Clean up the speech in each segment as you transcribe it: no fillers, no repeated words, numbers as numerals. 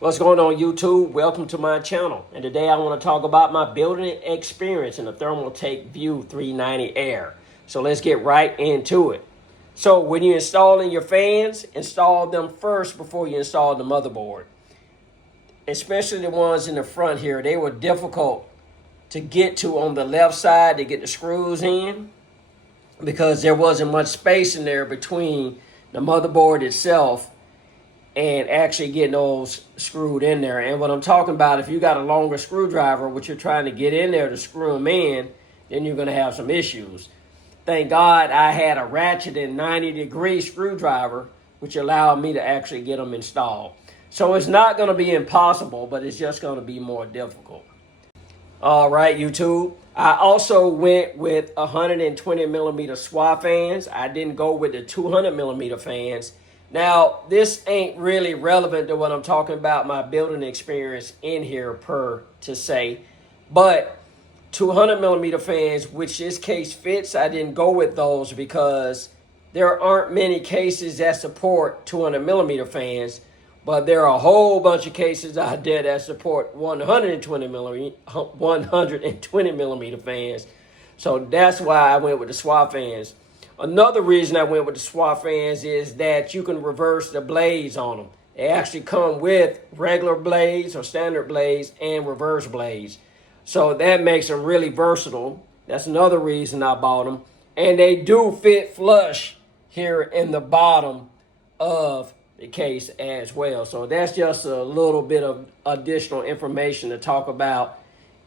What's going on, YouTube? Welcome to my channel. And today I want to talk about my building experience in the Thermaltake View 390 Air. So let's get right into it. So when you're installing your fans, install them first before you install the motherboard. Especially the ones in the front here. They were difficult to get to on the left side to get the screws in, because there wasn't much space in there between the motherboard itself and actually getting those screwed in there. And what I'm talking about, if you got a longer screwdriver, which you're trying to get in there to screw them in, then you're going to have some issues. Thank God I had a ratcheted 90-degree screwdriver, which allowed me to actually get them installed. So it's not going to be impossible, but it's just going to be more difficult. All right, YouTube. I also went with 120 millimeter SWA fans. I didn't go with the 200 millimeter fans. Now, this ain't really relevant to what I'm talking about, my building experience in here per to say, but 200 millimeter fans, which this case fits, I didn't go with those because there aren't many cases that support 200 millimeter fans, but there are a whole bunch of cases out there that support 120 millimeter fans. So that's why I went with the SWA fans. Another reason I went with the SWA fans is that you can reverse the blades on them. They actually come with regular blades or standard blades and reverse blades. So that makes them really versatile. That's another reason I bought them. And they do fit flush here in the bottom of the case as well. So that's just a little bit of additional information to talk about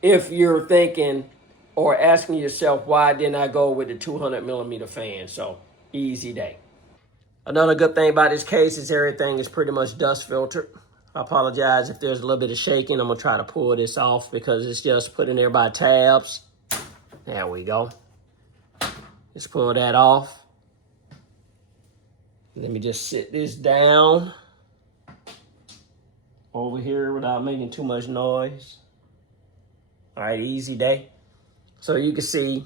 if you're thinking or asking yourself, why didn't I go with the 200 millimeter fan? So easy day. Another good thing about this case is everything is pretty much dust filtered. I apologize if there's a little bit of shaking. I'm gonna try to pull this off because it's just put in there by tabs. There we go. Let's pull that off. Let me just sit this down over here without making too much noise. All right, easy day. So you can see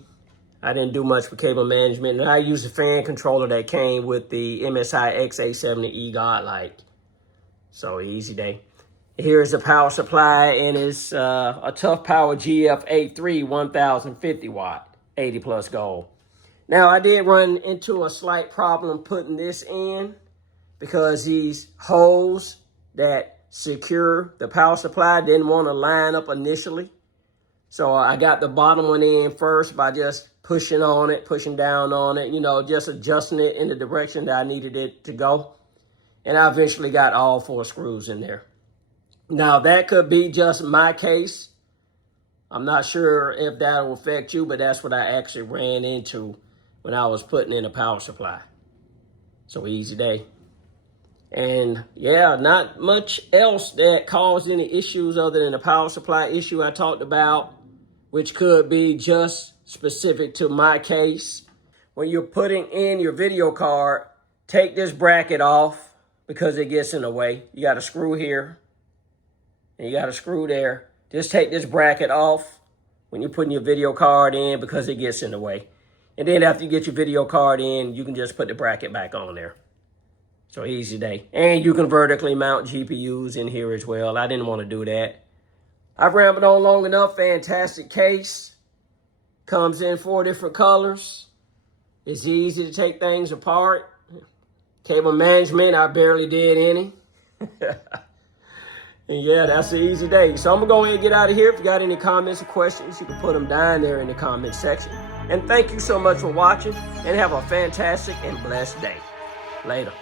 I didn't do much for cable management, and I used a fan controller that came with the MSI A3 Godlike. So easy day. Here's the power supply, and it's a Toughpower GF A3 1050 watt, 80 plus gold. Now I did run into a slight problem putting this in because these holes that secure the power supply didn't want to line up initially. So I got the bottom one in first by just pushing on it, pushing down on it, you know, just adjusting it in the direction that I needed it to go. And I eventually got all 4 screws in there. Now that could be just my case. I'm not sure if that will affect you, but that's what I actually ran into when I was putting in a power supply. So easy day. And yeah, not much else that caused any issues other than the power supply issue I talked about, which could be just specific to my case. When you're putting in your video card, take this bracket off because it gets in the way. You got a screw here and you got a screw there. Just take this bracket off when you're putting your video card in because it gets in the way. And then after you get your video card in, you can just put the bracket back on there. So easy day. And you can vertically mount GPUs in here as well. I didn't want to do that. I've rambled on long enough. Fantastic case. Comes in 4 different colors. It's easy to take things apart. Cable management, I barely did any. And yeah, that's an easy day. So I'm going to go ahead and get out of here. If you got any comments or questions, you can put them down there in the comment section. And thank you so much for watching. And have a fantastic and blessed day. Later.